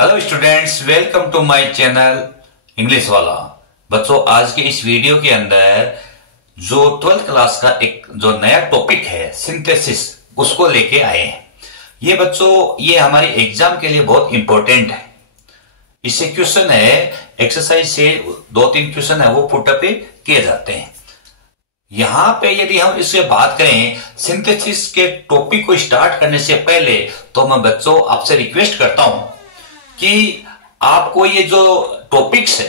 Hello students, welcome to my channel English वाला। बच्चों, आज के इस वीडियो के अंदर जो 12th क्लास का एक जो नया टॉपिक है सिंथेसिस, उसको लेके आए हैं। ये बच्चों, ये हमारे एग्जाम के लिए बहुत इंपॉर्टेंट है। इससे क्वेश्चन है, एक्सरसाइज से 2-3 क्वेश्चन है वो पुटअप पे किए जाते हैं। यहां पे यदि हम इससे बात करें सिंथेसिस के टॉपिक को स्टार्ट करने से पहले, तो मैं बच्चों आपसे रिक्वेस्ट करता हूं कि आपको ये जो टॉपिक्स है,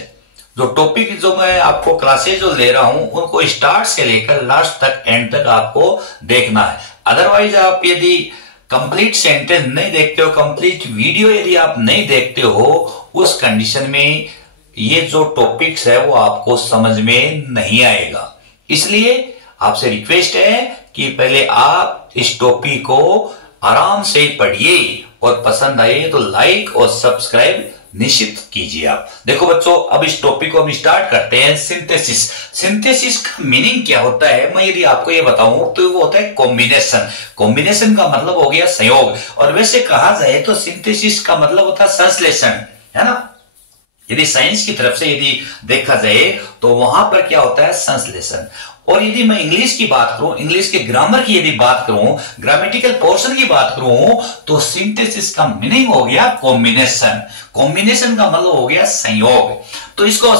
जो मैं आपको क्लासेस जो ले रहा हूं, उनको स्टार्ट से लेकर लास्ट तक, एंड तक आपको देखना है। अदरवाइज आप यदि कंप्लीट सेंटेंस नहीं देखते हो, कंप्लीट वीडियो यदि आप नहीं देखते हो, उस कंडीशन में ये जो टॉपिक्स है वो आपको समझ में नहीं आएगा। इसलिए आपसे रिक्वेस्ट है कि पहले आप इस टॉपिक को आराम से पढ़िए और पसंद आए तो लाइक और सब्सक्राइब निश्चित कीजिए आप। देखो बच्चों, अब इस टॉपिक को हम स्टार्ट करते हैं। सिंथेसिस। सिंथेसिस का मीनिंग क्या होता है, मैं यदि आपको ये बताऊं तो वो होता है कॉम्बिनेशन। कॉम्बिनेशन का मतलब हो गया संयोग, और वैसे कहा जाए तो सिंथेसिस का मतलब होता है संश्लेषण, है ना। यदि साइंस की तरफ से यदि देखा जाए तो वहां पर क्या होता है, संश्लेषण। और यदि मैं इंग्लिश की बात करूं, इंग्लिश के ग्रामर की यदि बात करूं, ग्रामेटिकल पोर्शन की बात करूं, तो सिंथेसिस का मीनिंग हो गया कॉम्बिनेशन। कॉम्बिनेशन का मतलब हो गया संयोग। तो इसको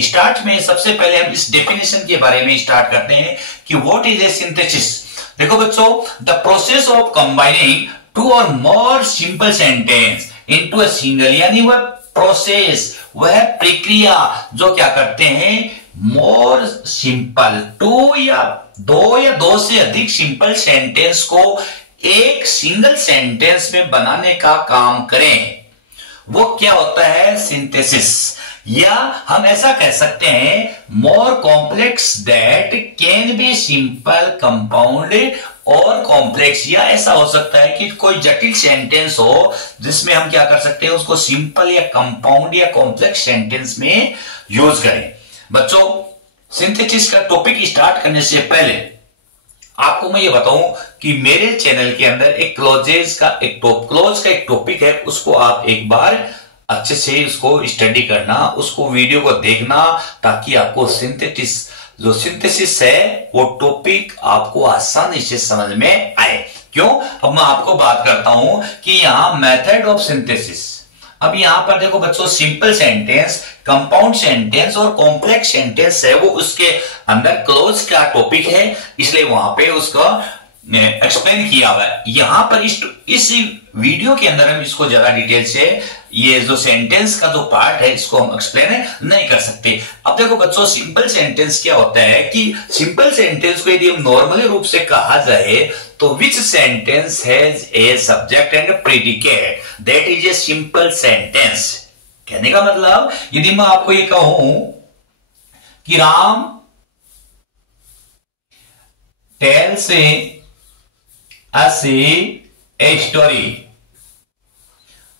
स्टार्ट में सबसे पहले हम इस डेफिनेशन के बारे में स्टार्ट करते हैं कि व्हाट इज ए सिंथेसिस। देखो बच्चों, the process of combining two और more simple sentence into a single, यानी वह प्रोसेस, वह प्रक्रिया जो क्या करते हैं, मोर सिंपल, दो या दो से अधिक सिंपल सेंटेंस को एक सिंगल सेंटेंस में बनाने का काम करें, वो क्या होता है, सिंथेसिस। या हम ऐसा कह सकते हैं, more complex that can B simple, compound और कॉम्प्लेक्स। या ऐसा हो सकता है कि कोई जटिल सेंटेंस हो जिसमें हम क्या कर सकते हैं, उसको सिंपल या कंपाउंड या कॉम्प्लेक्स सेंटेंस में यूज करें। बच्चों, सिंथेसिस का टॉपिक स्टार्ट करने से पहले आपको मैं ये बताऊं कि मेरे चैनल के अंदर एक क्लोज का एक टॉपिक है, उसको आप एक बार अच्छे से उसको स्टडी करना, उसको वीडियो को देखना, ताकि आपको सिंथेसिस है वो टॉपिक आपको आसानी से समझ में आए। क्यों? अब मैं आपको बात करता हूं कि यहां मेथड ऑफ सिंथेसिस। अब यहां पर देखो बच्चों, सिंपल सेंटेंस, कंपाउंड सेंटेंस और कॉम्प्लेक्स सेंटेंस है, वो उसके अंदर क्लोज का टॉपिक है, इसलिए वहां पे उसका एक्सप्लेन किया हुआ है। यहां पर इस वीडियो के अंदर हम इसको ज्यादा डिटेल से, ये जो सेंटेंस का जो पार्ट है, इसको हम एक्सप्लेन नहीं कर सकते। अब देखो बच्चों, सिंपल सेंटेंस क्या होता है कि सिंपल सेंटेंस को यदि हम नॉर्मली रूप से कहा जाए तो which sentence has a subject and predicate, that is a simple sentence. कहने का मतलब, यदि मैं आपको ये कहूं कि Ram tells us a story,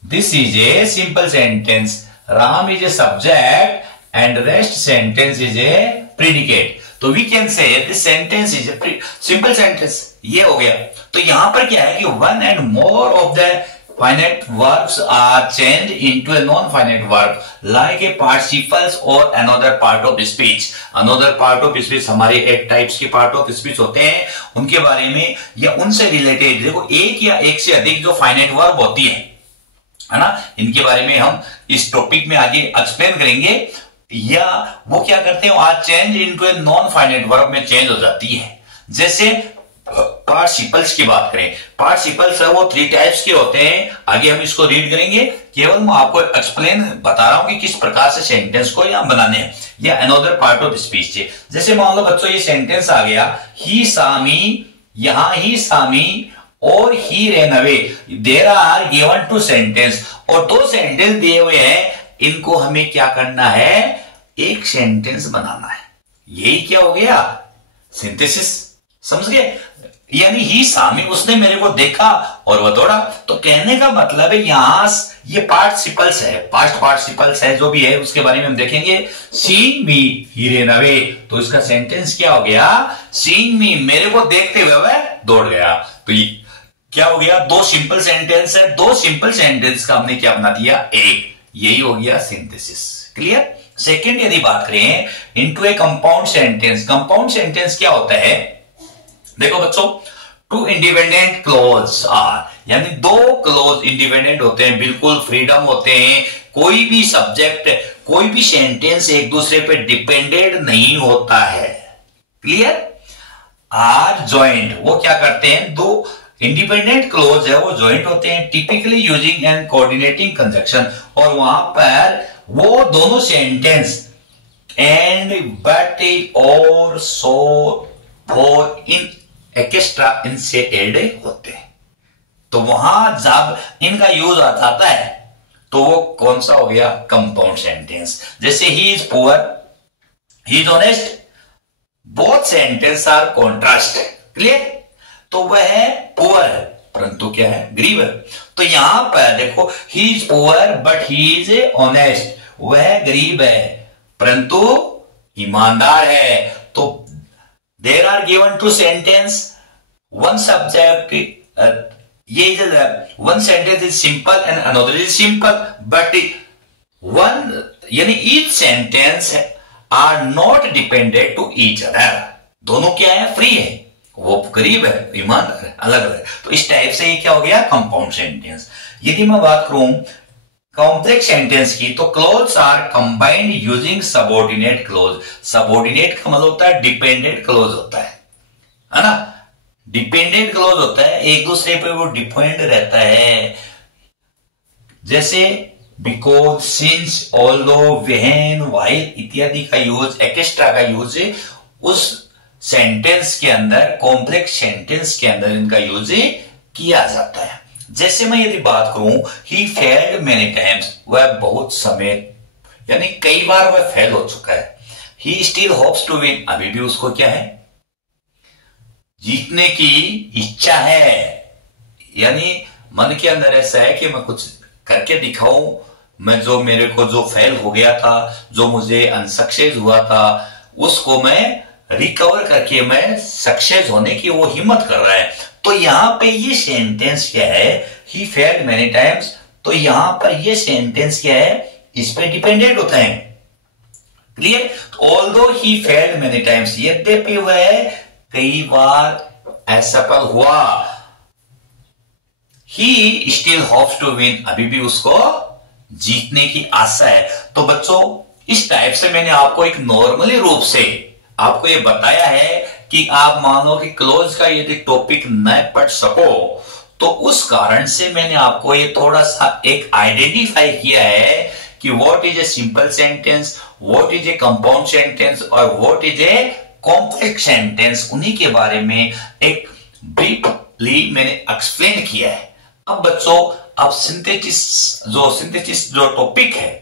this is a simple sentence. Ram is a subject and rest sentence is a predicate. तो we can say this sentence is a simple sentence. ये हो गया। तो यहां पर क्या है कि one and more of the finite verbs are changed into a non-finite verb like a participles or another part of speech. Another part of speech हमारे एक टाइप्स के पार्ट ऑफ स्पीच होते हैं, उनके बारे में या उनसे रिलेटेड, देखो एक या एक से अधिक जो फाइनाइट वर्ब होती है ना, इनके बारे में हम इस टॉपिक में आगे एक्सप्लेन करेंगे। या वो क्या करते हैं, आज change into a non finite verb में चेंज हो जाती है। जैसे पार्टिसिपल्स की बात करें, पार्टिसिपल्स है वो 3 टाइप्स के होते हैं, आगे हम इसको रीड करेंगे। केवल मैं आपको एक्सप्लेन बता रहा हूं कि किस प्रकार से सेंटेंस को यहां बनाने हैं, या अनदर पार्ट ऑफ स्पीच है। जैसे मान लो बच्चों, ये सेंटेंस आ गया, ही सामी, यहां ही सामी और he ran away, there are given 2 sentence, और 2 सेंटेंस दिए हुए हैं, इनको हमें क्या करना है, एक सेंटेंस बनाना है। यही क्या हो गया, सिंथेसिस। समझ गए? यानी ही सामी, उसने मेरे को देखा और वह दौड़ा। तो कहने का मतलब है, यहां ये पार्टिसिपल्स है, पास्ट पार्टिसिपल्स है, जो भी है उसके बारे में हम देखेंगे। सीइंग मी ही रन अवे, तो इसका सेंटेंस क्या हो गया, सीइंग मी, मेरे को देखते हुए वह दौड़ गया। तो क्या हो गया, दो सिंपल सेंटेंस है, दो सिंपल सेंटेंस का हमने क्या बना दिया, एक। यही हो गया सिंथेसिस। क्लियर। सेकेंड यदि बात करें इनटू ए कंपाउंड सेंटेंस। कंपाउंड सेंटेंस क्या होता है, देखो बच्चों, टू इंडिपेंडेंट क्लोज आर, यानी दो क्लोज इंडिपेंडेंट होते हैं, बिल्कुल फ्रीडम होते हैं, कोई भी सब्जेक्ट, कोई भी सेंटेंस एक दूसरे पे डिपेंडेंट नहीं होता है। क्लियर। आर जॉइंट, वो क्या करते हैं, दो इंडिपेंडेंट क्लोज है वो जॉइंट होते हैं, typically using and coordinating conjunction, और वहां पर वो दोनों सेंटेंस एंड बट और सो फॉर इन एक्स्ट्रा इनसे एड होते हैं। तो वहां जब इनका यूज आ जाता है तो वो कौन सा हो गया, कंपाउंड सेंटेंस। जैसे he is poor, he is honest, both sentence are contrast. Clear. तो वह है पुअर है परंतु क्या है, गरीब है। तो यहां पर देखो, he is poor but he is honest, वह गरीब है परंतु ईमानदार है। तो there are given two sentence, one subject, ये one sentence is simple and another is simple, but one यानी each sentence are not dependent to each other. दोनों क्या है, फ्री है, वो गरीब है, ईमानदार है, अलग अलग। तो इस टाइप से ये क्या हो गया, कंपाउंड सेंटेंस। यदि मैं बात करूं कॉम्प्लेक्स सेंटेंस की, तो clause are combined using subordinate clause. Subordinate का मतलब होता है डिपेंडेंट क्लोज होता है ना। डिपेंडेंट क्लोज होता है, एक दूसरे पे वो डिपेंड रहता है। जैसे because, since, although, when, while इत्यादि का यूज, एक्स्ट्रा का यूज उस सेंटेंस के अंदर, कॉम्प्लेक्स सेंटेंस के अंदर इनका यूज किया जाता है। जैसे मैं यदि बात करूं, ही फेल्ड मेनी टाइम्स, वह बहुत समय यानी कई बार वह फेल हो चुका है। He still hopes to win, अभी भी उसको क्या है, जीतने की इच्छा है, यानी मन के अंदर ऐसा है कि मैं कुछ करके दिखाऊं, मैं जो मेरे को जो फेल हो गया था, जो मुझे अनसक्सेस हुआ था, उसको मैं रिकवर करके मैं सक्सेस होने की वो हिम्मत कर रहा है। तो यहां पे ये सेंटेंस क्या है, ही फेल्ड मेनी टाइम्स, तो यहां पर ये सेंटेंस क्या है, इस पे डिपेंडेंट होता है। Clear. Although he failed many times, यद्यपि वह कई बार असफल हुआ, he still hopes to win, अभी भी उसको जीतने की आशा है। तो बच्चों, इस टाइप से मैंने आपको एक नॉर्मली रूप से आपको ये बताया है कि आप मानो कि क्लोज का यदि टॉपिक न पढ़ सको तो उस कारण से मैंने आपको ये थोड़ा सा एक आइडेंटिफाई किया है कि what is a simple sentence, what is a compound sentence और what is a complex sentence. उन्हीं के बारे में एक ब्रीफली मैंने एक्सप्लेन किया है। अब बच्चों, अब सिंथेसिस जो टॉपिक है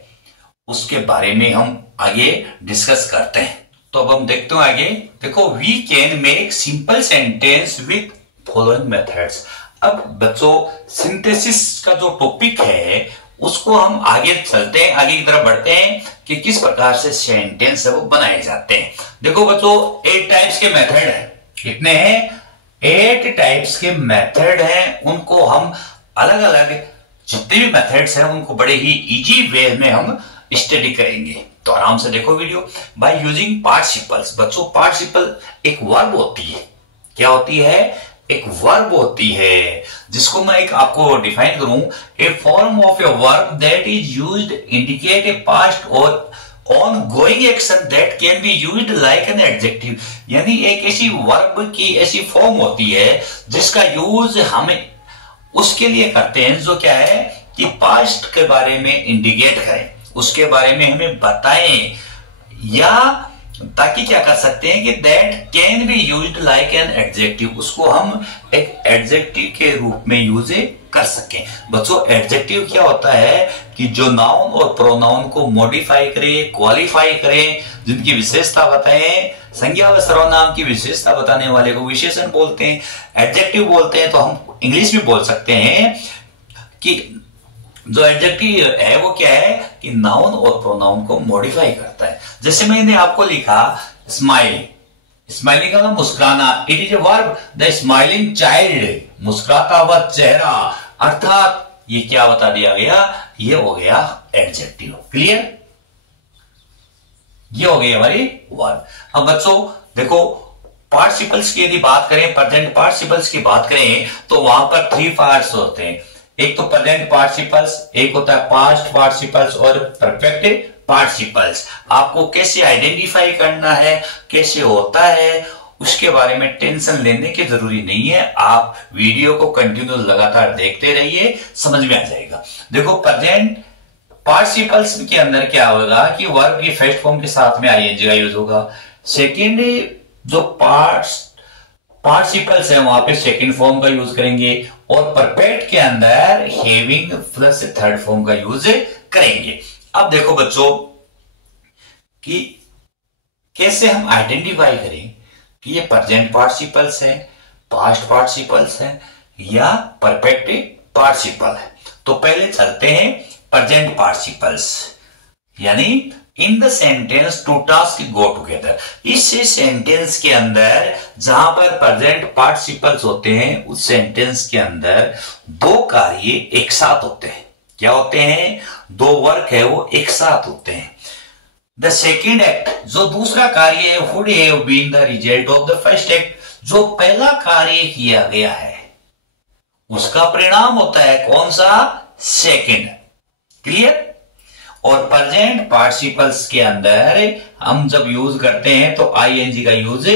उसके बारे में हम आगे डिस्कस करते हैं। तो अब हम देखते हैं आगे। देखो, we can make simple sentence with following methods. अब बच्चों, सिंथेसिस का जो टॉपिक है उसको हम आगे चलते हैं, आगे की तरफ बढ़ते हैं कि किस प्रकार से सेंटेंस है वो बनाए जाते हैं। देखो बच्चों, 8 टाइप्स के मेथड है। कितने हैं? 8 टाइप्स के मेथड हैं। उनको हम अलग अलग जितने भी मेथड्स हैं उनको बड़े ही इजी वे में हम स्टडी करेंगे। तो आराम से देखो वीडियो। By using participles. बच्चों, पार्टिसिपल एक वर्ब होती है। क्या होती है? एक वर्ब होती है, जिसको मैं एक आपको डिफाइन करूं, a form of a verb that is used indicate a past और ongoing action that can be used like an adjective. यानी एक ऐसी वर्ब की ऐसी फॉर्म होती है जिसका यूज हमें उसके लिए करते हैं जो क्या है कि पास्ट के बारे में इंडिकेट करें, उसके बारे में हमें बताएं, या ताकि क्या कर सकते हैं कि that can be used like an adjective, उसको हम एक एडजेक्टिव के रूप में यूज कर सकें। बच्चों, एडजेक्टिव क्या होता है कि जो नाउन और प्रोनाउन को मॉडिफाई करे, क्वालिफाई करे, जिनकी विशेषता बताएं। संज्ञा व सर्वनाम की विशेषता बताने वाले को विशेषण बोलते हैं, एडजेक्टिव बोलते हैं। तो हम इंग्लिश में बोल सकते हैं कि जो एडजेक्टिव है वो क्या है कि नाउन और प्रोनाउन को मॉडिफाई करता है। जैसे मैंने आपको लिखा स्माइल, स्माइलिंग का ना मुस्कुराना, it is a verb, the smiling child, मुस्कुराता हुआ चेहरा, अर्थात ये क्या बता दिया गया, ये हो गया एडजेक्टिव। क्लियर, ये हो गई हमारी वर्ब। अब बच्चों देखो, पार्टिसिपल्स की यदि बात करें, प्रेजेंट पार्टिसिपल्स की बात करें, तो वहां पर 3 पार्ट्स होते हैं। एक तो प्रेजेंट पार्टिसिपल्स, एक होता है पास्ट पार्टिसिपल्स और परफेक्ट पार्टिसिपल्स। आपको कैसे आइडेंटिफाई करना है, कैसे होता है, उसके बारे में टेंशन लेने की जरूरी नहीं है। आप वीडियो को कंटिन्यू लगातार देखते रहिए, समझ में आ जाएगा। देखो, प्रेजेंट पार्टिसिपल्स के अंदर क्या होगा कि वर्ब की फर्स्ट फॉर्म के साथ में आईएनजी का यूज होगा। सेकेंड जो पार्टिसिपल्स है वहां पे सेकंड फॉर्म का यूज करेंगे, और परफेक्ट के अंदर हैविंग प्लस थर्ड फॉर्म का यूज करेंगे। अब देखो बच्चों कि कैसे हम आइडेंटिफाई करें कि ये प्रेजेंट पार्टिसिपल्स है, पास्ट पार्टिसिपल्स है या परफेक्ट पार्टिसिपल है। तो पहले चलते हैं प्रेजेंट पार्टिसिपल्स, यानी in the sentence two task go together. इस सेंटेंस के अंदर जहां पर प्रेजेंट पार्टिसिपल्स होते हैं, उस सेंटेंस के अंदर दो कार्य एक साथ होते हैं। क्या होते हैं? दो वर्क है वो एक साथ होते हैं। द सेकेंड एक्ट, जो दूसरा कार्य है, would have been the result of the first act. जो पहला कार्य किया गया है उसका परिणाम होता है कौन सा? सेकेंड। क्लियर। और प्रेजेंट पार्टिसिपल्स के अंदर हम जब यूज करते हैं तो आईएनजी का यूज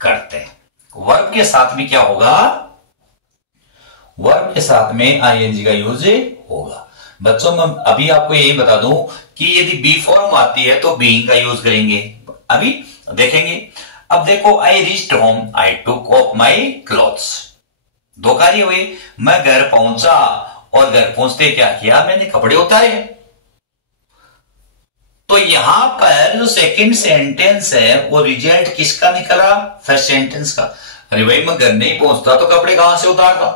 करते हैं। वर्ब के साथ में क्या होगा? वर्ब के साथ में आईएनजी का यूज होगा। बच्चों मैं अभी आपको यही बता दूं कि यदि बी फॉर्म आती है तो बीइंग का यूज करेंगे, अभी देखेंगे। अब देखो, I reached home, I took of my clothes. दो कार्य हुए। मैं घर पहुंचा और घर पहुंचते क्या किया? मैंने कपड़े उतारे। तो यहां पर जो सेकंड सेंटेंस है वो रिजल्ट किसका निकला? फर्स्ट सेंटेंस का। अरे भाई, मैं घर नहीं पहुंचता तो कपड़े कहां से उतारता?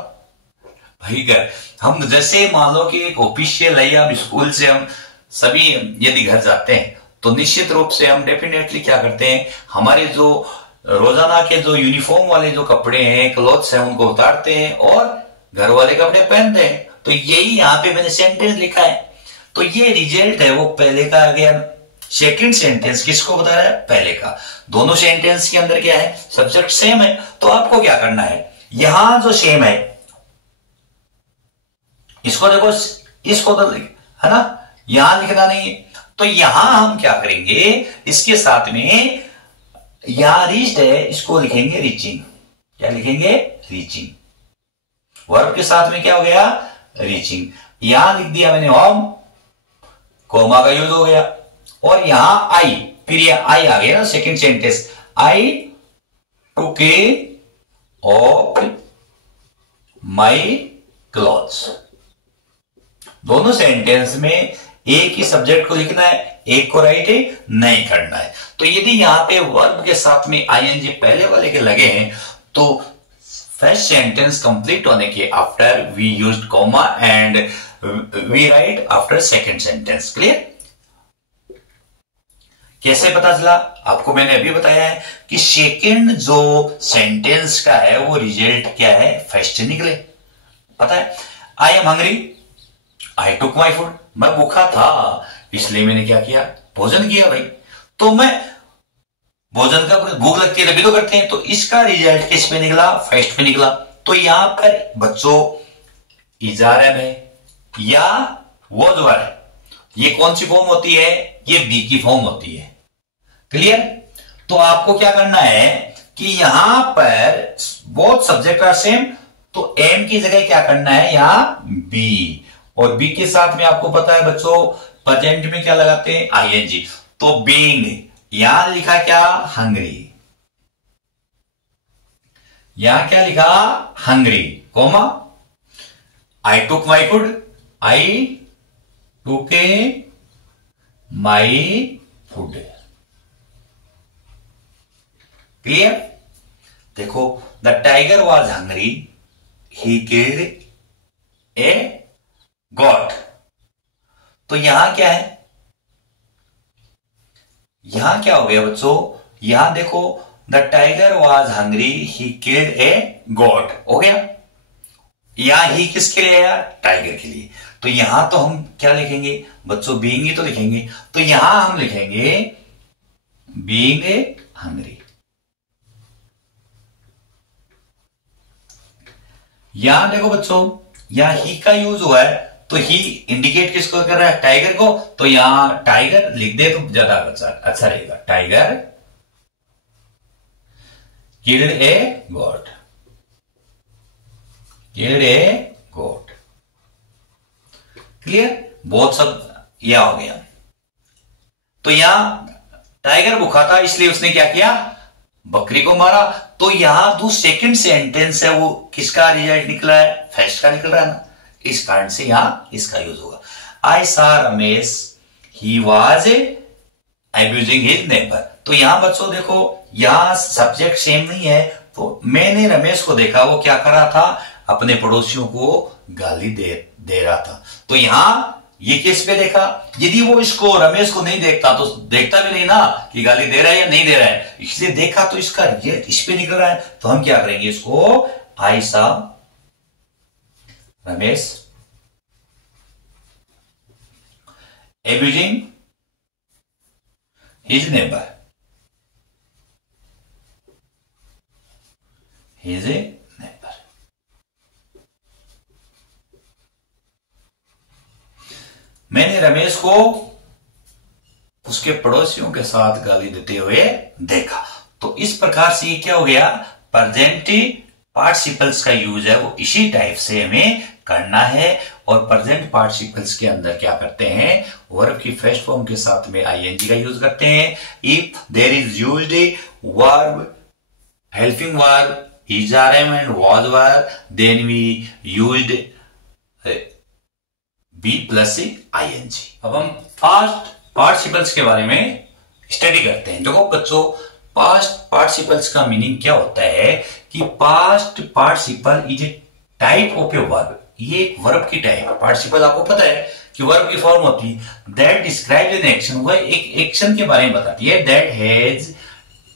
भाई घर, हम जैसे मान लो कि एक ऑफिशियल है या स्कूल से हम सभी यदि घर जाते हैं तो निश्चित रूप से हम डेफिनेटली क्या करते हैं, हमारे जो रोजाना के जो यूनिफॉर्म वाले जो कपड़े हैं, क्लॉथ्स हैं, उनको उतारते हैं और घर वाले कपड़े पहनते हैं। तो यही यहां पे मैंने सेंटेंस लिखा है। तो ये रिजल्ट है वो पहले का आ गया। सेकंड सेंटेंस किसको बता रहा है? पहले का। दोनों सेंटेंस के अंदर क्या है? सब्जेक्ट सेम है। तो आपको क्या करना है, यहां जो सेम है इसको देखो, इसको तो है ना, यहां लिखना नहीं है। तो यहां हम क्या करेंगे, इसके साथ में यहां रीच्ड है, इसको लिखेंगे रीचिंग। क्या लिखेंगे? रीचिंग। वर्ब के साथ में क्या हो गया? रीचिंग। यहां लिख दिया मैंने होम, कोमा का यूज हो गया। और यहां आई, फिर ये आई आ गया ना second sentence, I took of my clothes. दोनों सेंटेंस में एक ही सब्जेक्ट को लिखना है, एक को राइट नहीं करना है। तो यदि यहां पे वर्ब के साथ में आईएनजी पहले वाले के लगे हैं तो फर्स्ट सेंटेंस कंप्लीट होने के after we used comma and we write after second sentence. Clear? कैसे पता चला? आपको मैंने अभी बताया है कि सेकंड जो सेंटेंस का है वो रिजल्ट क्या है? फर्स्ट निकले। पता है, I am hungry, I took my food. मैं भूखा था इसलिए मैंने क्या किया? भोजन किया। भाई, तो मैं भोजन का, भूख लगती है तभी तो करते हैं। तो इसका रिजल्ट किस पे निकला? फर्स्ट पे निकला। तो यहां पर बच्चों इजारा में या वो जो है, ये कौन सी फॉर्म होती है? ये बी की फॉर्म होती है। क्लियर? तो आपको क्या करना है कि यहां पर बोथ सब्जेक्ट आर सेम, तो एम की जगह क्या करना है? यहां बी। और बी के साथ में आपको पता है बच्चों प्रेजेंट में क्या लगाते हैं? आईएनजी। तो बीइंग, यहां लिखा क्या? हंग्री। यहां क्या लिखा? Hungry, comma I took my food, I took my food. Clear? देखो, the tiger was hungry, he killed a goat. तो यहां क्या है? यहां क्या हो गया बच्चों? यहां देखो, the tiger was hungry he killed a goat. हो गया। यहां ही किसके लिए आया? टाइगर के लिए। तो यहां तो हम क्या लिखेंगे बच्चों? बीइंग ही तो लिखेंगे। तो यहां हम लिखेंगे बीइंग ए हंग्री। यहां देखो बच्चों, यहां ही का यूज हुआ है, तो ही इंडिकेट किसको कर रहा है? टाइगर को। तो यहां टाइगर लिख दे तो ज्यादा अच्छा रहेगा। Tiger killed a goat. Killed a goat. Clear? बहुत सब यह हो गया। तो यहां टाइगर भूखा था इसलिए उसने क्या किया? बकरी को मारा। तो यहां जो सेकंड सेंटेंस है वो किसका रिजल्ट निकला है? फर्स्ट का निकल रहा है ना। इस कारण से यहां इसका यूज होगा। आई सा Ramesh he was abusing his neighbour. तो यहां बच्चों देखो, यहां सब्जेक्ट सेम नहीं है। तो मैंने रमेश को देखा वो क्या कर रहा था? अपने पड़ोसियों को गाली दे रहा था। तो यहां ये किस पे देखा? यदि वो इसको रमेश को नहीं देखता तो देखता भी नहीं ना कि गाली दे रहा है या नहीं दे रहा है। इसलिए देखा तो इसका रिजल्ट इस पे निकल रहा है। तो हम क्या करेंगे इसको? आई सा Ramesh abusing his neighbor. He is a neighbor. मैंने रमेश को उसके पड़ोसियों के साथ गाली देते हुए देखा। तो इस प्रकार से ये क्या हो गया? प्रेजेंट पार्टिसिपल्स का यूज है वो इसी टाइप से हमें करना है। और प्रेजेंट पार्टिसिपल्स के अंदर क्या करते हैं? वर्ब की फर्स्ट फॉर्म के साथ में आईएनजी का यूज करते हैं। If there is used verb, helping verb, is are am and was verb, then we used be plus ING. अब हम पास्ट पार्टिसिपल्स के बारे में स्टडी करते हैं। देखो बच्चों, पास्ट पार्टिसिपल्स का मीनिंग क्या होता है कि past participle is a type of a verb. ये एक वर्ब की टाइप। पार्टिसिपल आपको पता है कि वर्ब की फॉर्म होती है दैट डिस्क्राइब एन एक्शन। वह एक एक्शन के बारे में बताती है that has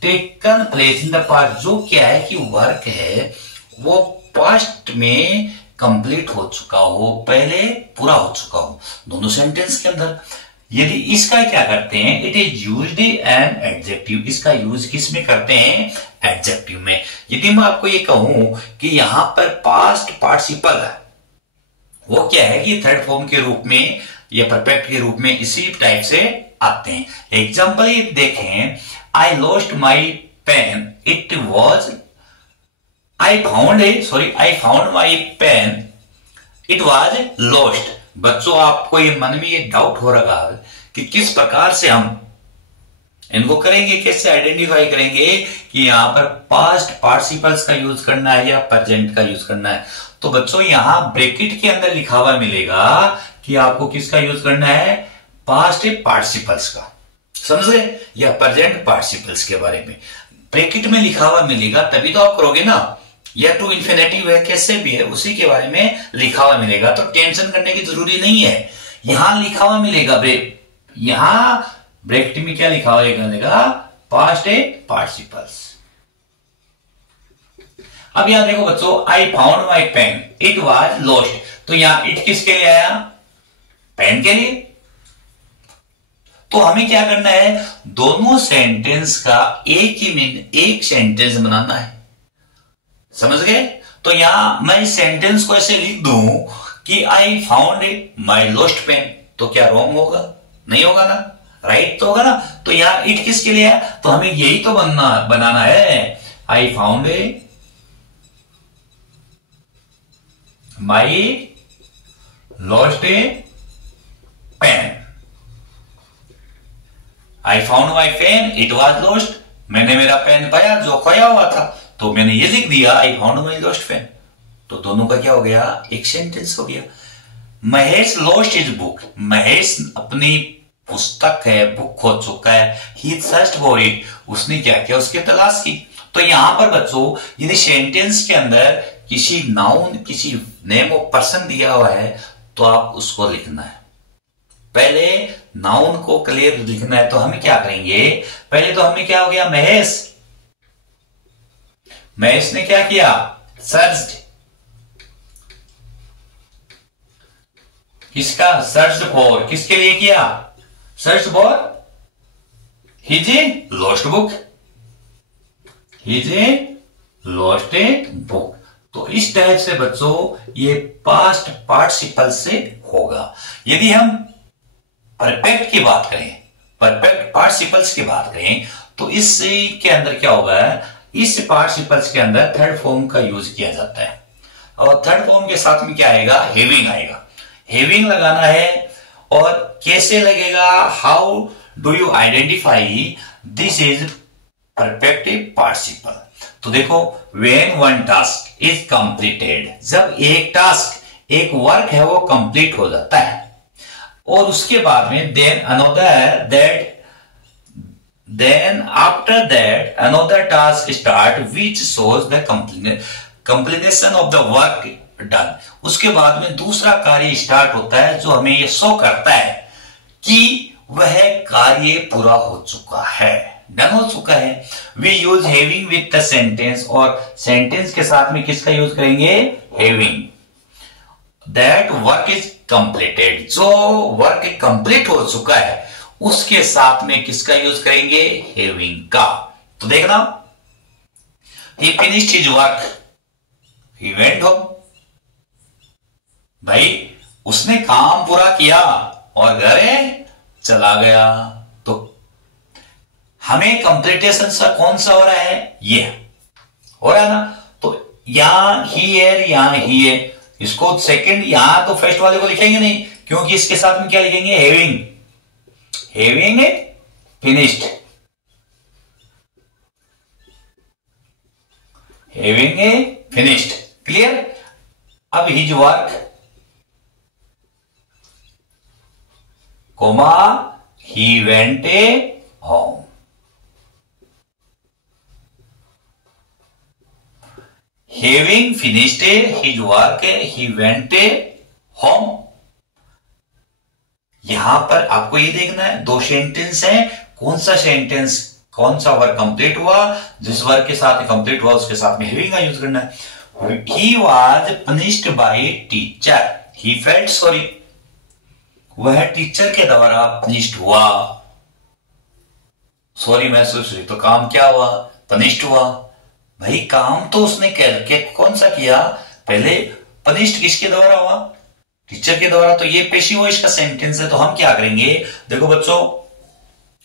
taken place in the past. जो क्या है कि वर्क है वो पास्ट में कंप्लीट हो चुका हो, पहले पूरा हो चुका हो, दोनों सेंटेंस के अंदर। यदि इसका क्या करते हैं? It is used an adjective. इसका यूज किस में करते हैं? एडजेक्टिव में। यदि मैं आपको ये कहूं कि यहां पर पास्ट पार्टिसिपल है, वो क्या है कि थर्ड फॉर्म के रूप में या परफेक्ट के रूप में इसी टाइप से आते हैं। एग्जाम्पल देखें, I lost my pen, it was I found my pen, it was lost. बच्चों आपको ये मन में ये डाउट हो रहा है कि किस प्रकार से हम इनको करेंगे, कैसे आइडेंटिफाई करेंगे कि यहां पर पास्ट पार्टिसिपल्स का यूज करना है या प्रेजेंट का यूज करना है। तो बच्चों यहां ब्रैकेट के अंदर लिखा हुआ मिलेगा कि आपको किसका यूज करना है? पास्ट पार्टिसिपल्स का। समझ गए? या प्रेजेंट पार्टिसिपल्स के बारे में ब्रैकेट में लिखा हुआ मिलेगा, तभी तो आप करोगे ना। या टू इन्फिनेटिव है, कैसे भी है, उसी के बारे में लिखा हुआ मिलेगा। तो टेंशन करने की जरूरी नहीं है। यहां लिखा हुआ मिलेगा यहां ब्रैकेट में क्या लिखा हुआ मिलेगा? Past participles. अब यहां देखो बच्चों, I found my pen, it was lost. तो यहां इट किसके लिए आया? पेन के लिए। तो हमें क्या करना है? दोनों सेंटेंस का एक सेंटेंस बनाना है। समझ गए? तो यहां मैं इस सेंटेंस को ऐसे लिख दूं कि I found my lost pen, तो क्या रॉन्ग होगा? नहीं होगा ना, राइट तो होगा ना। तो यहां इट किसके लिए है? तो हमें यही तो बनाना है। I found my lost pen, I found my pen, it was lost. मैंने मेरा पेन पाया जो खोया हुआ था, तो मैंने ये लिख दिया I found my lost pen. तो दोनों का क्या हो गया? एक सेंटेंस हो गया। Mahesh lost his book, Mahesh अपनी पुस्तक है, बुक खो चुका है। ही सर्च्ड फॉर इट, उसने क्या किया? उसकी तलाश की। तो यहां पर बच्चों यदि सेंटेंस के अंदर किसी नाउन, किसी नेम ऑफ पर्सन दिया हुआ है तो आप उसको लिखना है। पहले नाउन को क्लियर लिखना है। तो हम क्या करेंगे? पहले तो हमें क्या हो गया? महेश, महेश ने क्या किया? सर्च। किसका? Search for. किसके लिए किया? Search for his lost book. His lost book. तो इस टाइप से बच्चों ये पास्ट पार्टिसिपल से होगा। यदि हम परफेक्ट की बात करें, परफेक्ट पार्टिसिपल्स की बात करें, तो इसके अंदर क्या होगा? इस पार्टिसिपल्स के अंदर थर्ड फॉर्म का यूज किया जाता है और थर्ड फॉर्म के साथ में क्या आएगा? हैविंग आएगा। हैविंग लगाना है और कैसे लगेगा? How do you identify this is perfect participle? तो देखो, when one task is completed, जब एक टास्क, एक वर्क है वो कंप्लीट हो जाता है और उसके बाद में then after that another task start which shows the completion of the work done। उसके बाद में दूसरा कार्य स्टार्ट होता है जो हमें ये शो करता है कि वह कार्य पूरा हो चुका है, डन हो चुका है। We use having with the sentence, और सेंटेंस के साथ में किसका यूज करेंगे? Having. That work is completed, जो वर्क कंप्लीट हो चुका है उसके साथ में किसका यूज करेंगे? हैविंग का। तो देखना, he finished his work, he went home। भाई उसने काम पूरा किया और घर चला गया। तो हमें कंप्लीटेशन सा कौन सा हो रहा है? ये हो रहा है ना। तो यहां ही है, यहां ही है, इसको सेकंड, यहां तो फर्स्ट वाले को लिखेंगे नहीं क्योंकि इसके साथ में क्या लिखेंगे? Having. Having finished, having finished. Clear? अब his work, comma he went home. Having finished his work he went home. यहां पर आपको ये देखना है, दो सेंटेंस है, कौन सा सेंटेंस, कौन सा वर्क कंप्लीट हुआ, जिस वर्क के साथ कंप्लीट हुआ उसके साथ में हैविंग का यूज करना है। He was punished by teacher, he felt sorry, वह टीचर के द्वारा पनिश्ड हुआ, सॉरी महसूस हुई। तो काम क्या हुआ? पनिश्ड हुआ। भाई काम तो उसने करके कौन सा किया? पहले पनिश्ड किसके द्वारा हुआ? टीचर के द्वारा। तो ये पेशी वॉइस का सेंटेंस है, तो हम क्या करेंगे? देखो बच्चों,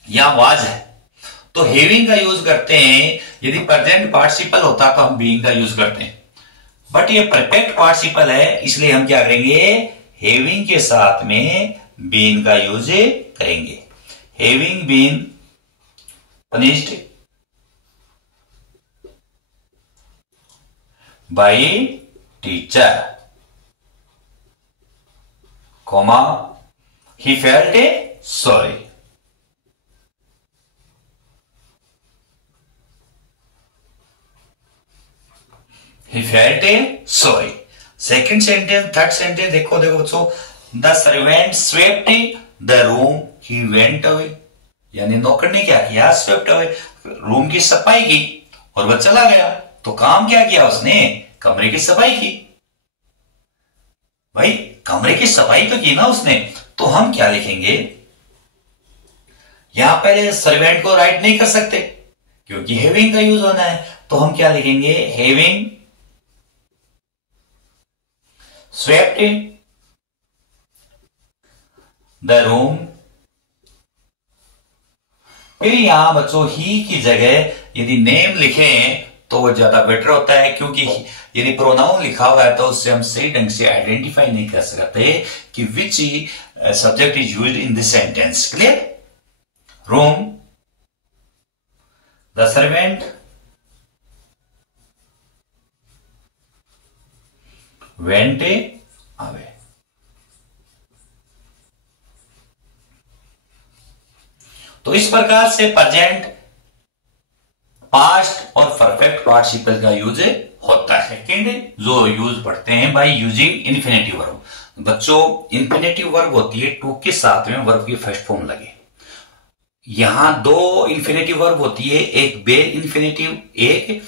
यहां वाज है तो हैविंग का यूज करते हैं। यदि प्रेजेंट पार्टिसिपल होता तो हम बीइंग का यूज करते हैं, बट ये परफेक्ट पार्टिसिपल है इसलिए हम क्या करेंगे? हैविंग के साथ में बीन का यूज करेंगे। Having been punished by teacher, comma he felt sorry। he felt sorry। Second sentence, third sentence देखो बच्चों, the servant swept the room he went away, यानी नौकर ने क्या किया? स्वेप्ट अवे, रूम की सफाई की और वह चला गया। तो काम क्या किया उसने? कमरे की सफाई की। भाई कमरे की सफाई तो की ना उसने, तो हम क्या लिखेंगे? यहां पहले सर्वेंट को राइट नहीं कर सकते क्योंकि हैविंग का यूज होना है, तो हम क्या लिखेंगे? Having swept the room. फिर यहां बच्चों ही की जगह यदि नेम लिखें तो वो ज्यादा बेटर होता है, क्योंकि यदि प्रोनाउन लिखा हुआ है तो उससे हम सही ढंग से आइडेंटिफाई नहीं कर सकते कि which subject is used in this sentence. Clear? Room, the servant, went away. तो इस प्रकार से प्रेजेंट, पास्ट और परफेक्ट पार्टिसिपल का यूज होता है। सेकंड जो यूज पढ़ते हैं बाय यूजिंग इन्फिनेटिव वर्ब। बच्चों इन्फिनेटिव वर्ब होती है टू के साथ में वर्ब की फर्स्ट फॉर्म लगे। यहां दो इन्फिनेटिव वर्ब होती है, एक बेल इन्फिनेटिव, एक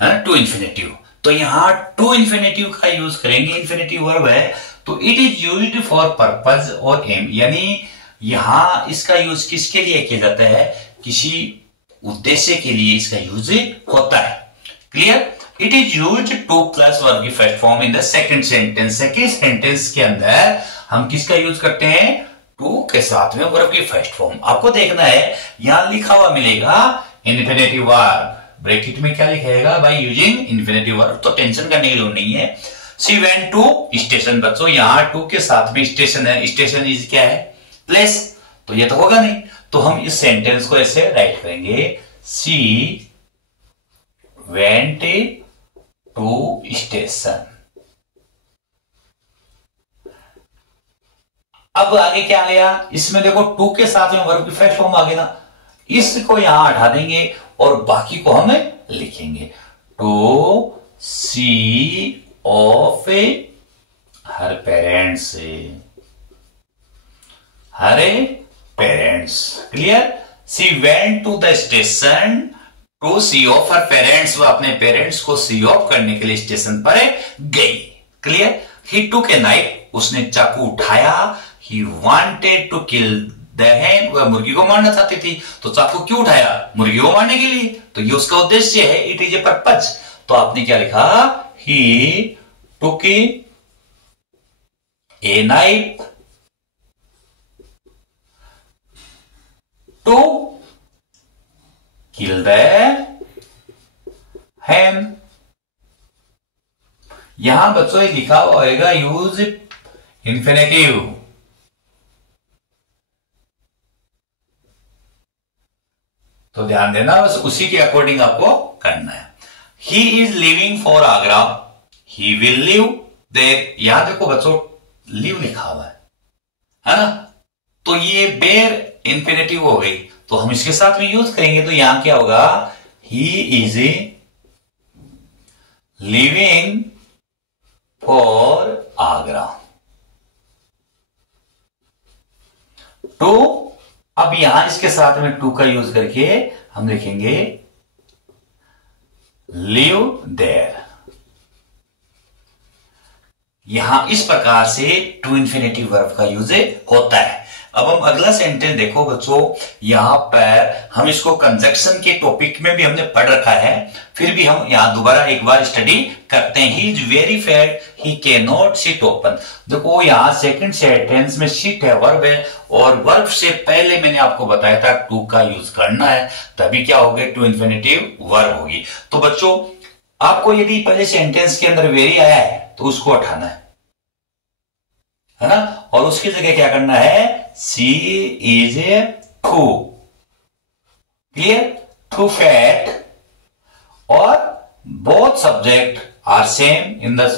है टू इन्फिनेटिव। तो यहां टू इन्फिनेटिव का यूज करेंगे, इन्फिनेटिव वर्ब है तो it is used for purpose और एम, यानी यहां इसका यूज किसके लिए किया जाता है, किसी उद्देश्य के लिए इसका यूज होता है। Clear? It is used to plus verb की first form in the second sentence. Second sentence के अंदर हम किसका यूज करते हैं, टू के साथ में वर्ब की फर्स्ट फॉर्म। आपको देखना है यहां लिखा हुआ मिलेगा इन्फिनेटिव वर्ब, ब्रैकेट में क्या लिखेगा, बाय यूजिंग इन्फिनेटिव वर्ब, तो टेंशन करने की जरूरत नहीं है। सी वेंट टू स्टेशन। बच्चों यहां टू के साथ में स्टेशन है, स्टेशन इज क्या है, प्लेस, तो ये तो होगा नहीं, तो हम इस सेंटेंस को ऐसे राइट करेंगे, सी वेंट टू स्टेशन। अब आगे क्या आ गया, इसमें देखो टू के साथ में वर्ब की फर्स्ट फॉर्म आ गई ना, इसको यहां हटा देंगे और बाकी को हम लिखेंगे, to see off her parents, her parents. Clear? She went to the station to see off her parents, वो अपने पेरेंट्स को सी ऑफ करने के लिए स्टेशन पर गई। Clear? He took a knife, उसने चाकू उठाया, he wanted to kill the hen, वह मुर्गी को मारना चाहती थी, तो चाकू क्यों उठाया, मुर्गी को मारने के लिए, तो ये उसका उद्देश्य है, इट इज ए पर्पज। तो आपने क्या लिखा, he took a knife to kill the hen। यहां बच्चों लिखा हुआ होगा यूज इन्फिनेटिव, तो ध्यान देना, बस उसी के अकॉर्डिंग आपको करना है। He is living for Agra, he will live there. यहां देखो बच्चों लिव लिखा हुआ है ना, तो ये बेर इन्फिनेटिव हो गई, तो हम इसके साथ में यूज करेंगे, तो यहां क्या होगा, he is living for Agra. Two, अब यहां इसके साथ में टू का यूज करके हम लिखेंगे लिव देयर। यहां इस प्रकार से टू इन्फिनेटिव वर्ब का यूज होता है। अब हम अगला सेंटेंस देखो बच्चों, यहां पर हम इसको कंजक्शन के टॉपिक में भी हमने पढ़ रखा है, फिर भी हम यहां दोबारा एक बार स्टडी करते हैं। He is very fat, he can not sit open. देखो यहां सेकंड सेंटेंस में सिट है, वर्ब है, और वर्ब से पहले मैंने आपको बताया था टू का यूज करना है, तभी क्या होगी, टू इन्फिनेटिव वर्ब होगी। तो बच्चों आपको यदि पहले सेंटेंस के अंदर वेरी आया है तो उसको हटाना है ना, और उसकी जगह क्या करना है, she is a too. Clear? Too fat और both subject are same in the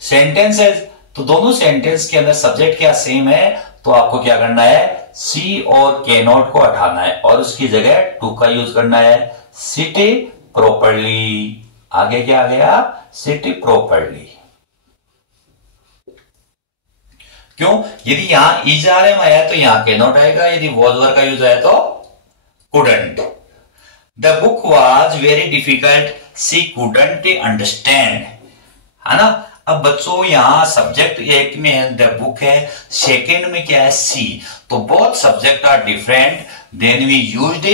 sentences, तो दोनों सेंटेंस के अंदर सब्जेक्ट क्या सेम है, तो आपको क्या करना है, सी और के नॉट को हटाना है और उसकी जगह टू का यूज करना है, सिट प्रॉपरली। आगे क्या आ गया, सिट प्रॉपरली। क्यों? यदि यहां इज आर एम आया तो यहां के नॉट आएगा, यदि वॉज वर का यूज आया तो couldn't. The book was very difficult, she couldn't understand, है ना। अब बच्चों यहां सब्जेक्ट एक में है द बुक है, सेकेंड में क्या है, सी, तो both subject are different, then we used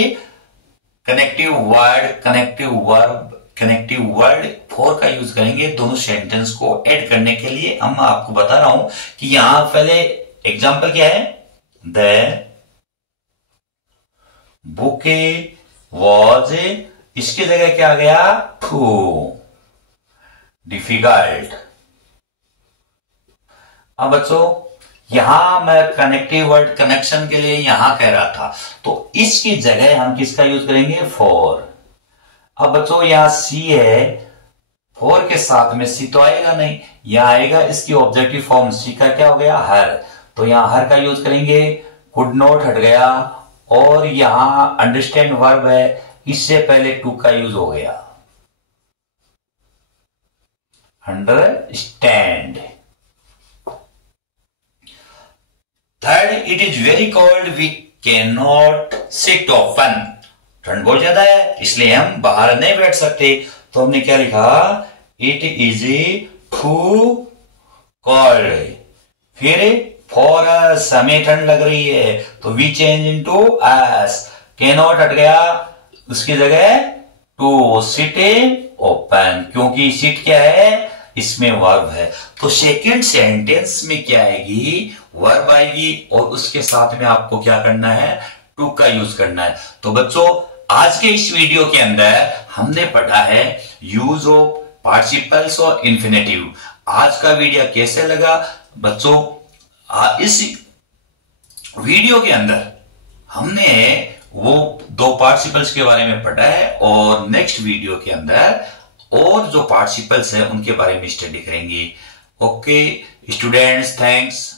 connective word, connective verb, connective word for का यूज करेंगे दोनों सेंटेंस को ऐड करने के लिए। हम आपको बता रहा हूं कि यहां पहले एग्जांपल क्या है, द बुक वॉज, इसकी जगह क्या आ गया, टू डिफिकल्ट। अब बच्चों यहां मैं कनेक्टिव वर्ड कनेक्शन के लिए यहां कह रहा था, तो इसकी जगह हम किसका यूज करेंगे, फॉर। अब बच्चों यहां सी है, फोर के साथ में सी तो आएगा नहीं, यहां आएगा इसकी ऑब्जेक्टिव फॉर्म, सी का क्या हो गया, हर, तो यहां हर का यूज करेंगे, कुड नॉट हट गया, और यहां अंडरस्टैंड वर्ब है, इससे पहले टू का यूज हो गया, understand. Third, it is very cold, we can not sit open, ठंड बहुत ज्यादा है इसलिए हम बाहर नहीं बैठ सकते, तो हमने क्या लिखा, इट इज टू कोल्ड। फिर फॉर अस, हमें ठंड लग रही है, तो we change into us. Can not हट गया, उसकी जगह टू सिट ओपन, क्योंकि सिट क्या है, इसमें वर्ब है। तो सेकेंड सेंटेंस में क्या आएगी, वर्ब आएगी, और उसके साथ में आपको क्या करना है, टू का यूज करना है। तो बच्चों आज के इस वीडियो के अंदर हमने पढ़ा है यूज ऑफ पार्टिसिपल्स और इन्फिनेटिव। आज का वीडियो कैसे लगा बच्चों, इस वीडियो के अंदर हमने वो दो पार्टिसिपल्स के बारे में पढ़ा है, और नेक्स्ट वीडियो के अंदर और जो पार्टिसिपल्स है उनके बारे में स्टडी करेंगे। Okay students, thanks.